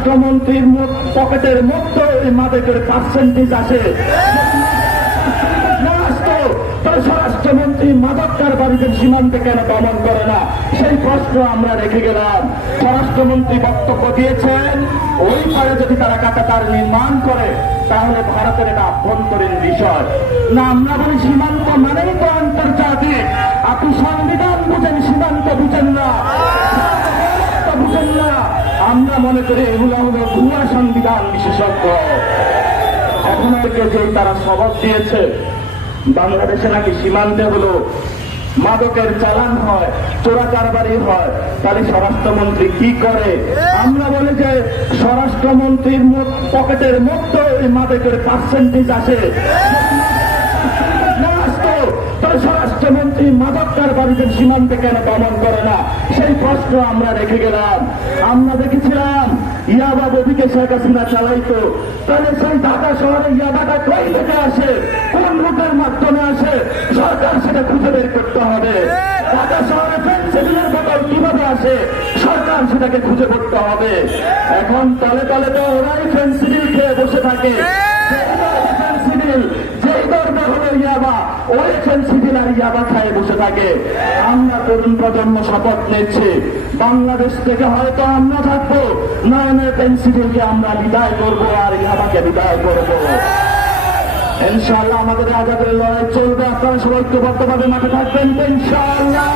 স্বরাষ্ট্রমন্ত্রীর পকেটের মধ্যে মাদকের পার্সেন্টেজ আসে, স্বরাষ্ট্রমন্ত্রী মাদক কারবারিদের সীমান্তে কেন দমন করে না, সেই প্রশ্ন আমরা রেখে গেলাম। স্বরাষ্ট্রমন্ত্রী বক্তব্য দিয়েছেন, ওই পারে যদি তারা কাটাতার নির্মাণ করে তাহলে ভারতের এটা আভ্যন্তরীণ বিষয় না। আমরা বলি সীমান্ত মানেই তো আন্তর্জাতিক। আপনি সংবিধান বুঝেন, সীমান্ত বুঝেন না, বুঝেন না। আমরা মনে করি এগুলো হলো ভুয়া সংবিধান বিশেষজ্ঞ। এখন থেকে যে তারা সবক দিয়েছে বাংলাদেশে নাকি সীমান্তে হলো মাদকের চালান হয়, চোরা কারবারি হয়, তাহলে স্বরাষ্ট্রমন্ত্রী কি করে? আমরা বলি যে স্বরাষ্ট্রমন্ত্রীর পকেটের মধ্যে মাদকের পার্সেন্টেজ আসে, স্বরাষ্ট্রমন্ত্রী মাদক কারবারিদের সীমান্তে কেন দমন করে না, সেই প্রশ্ন আমরা রেখে গেলাম। আমরা দেখেছিলাম ইয়াবা ববিকে শেখ হাসিনা চালাইতো, তাহলে সেই ঢাকা শহরে ইয়াবাটা কই থেকে আসে, কোন রুটের মাধ্যমে আসে, সরকার সেটা খুঁজে বের করতে হবে। ঢাকা শহরে ফেন্সিডিলের বোতল কিভাবে আসে, সরকার সেটাকে খুঁজে করতে হবে। এখন তলে তলে তো ওরাই ফেন্সিডিল খেয়ে বসে থাকে, ফেন্সিডিল যেই দরকার হলো ইয়াবা, ওই ফেন্সিডিল আর ইয়াবা খায় বসে থাকে। আমরা তরুণ প্রজন্ম শপথ নিচ্ছি, বাংলাদেশ থেকে হয়তো আমরা থাকবো, নয় ফেন্সিডিলকে আমরা বিদায় করবো আর ইয়াবাকে বিদায় করবো। ইনশাআল্লাহ আমাদের আজাদের লড়াই চলবে। আপনারা সবাই ঐক্যবদ্ধভাবে মাঠে থাকবেন ইনশাআল্লাহ।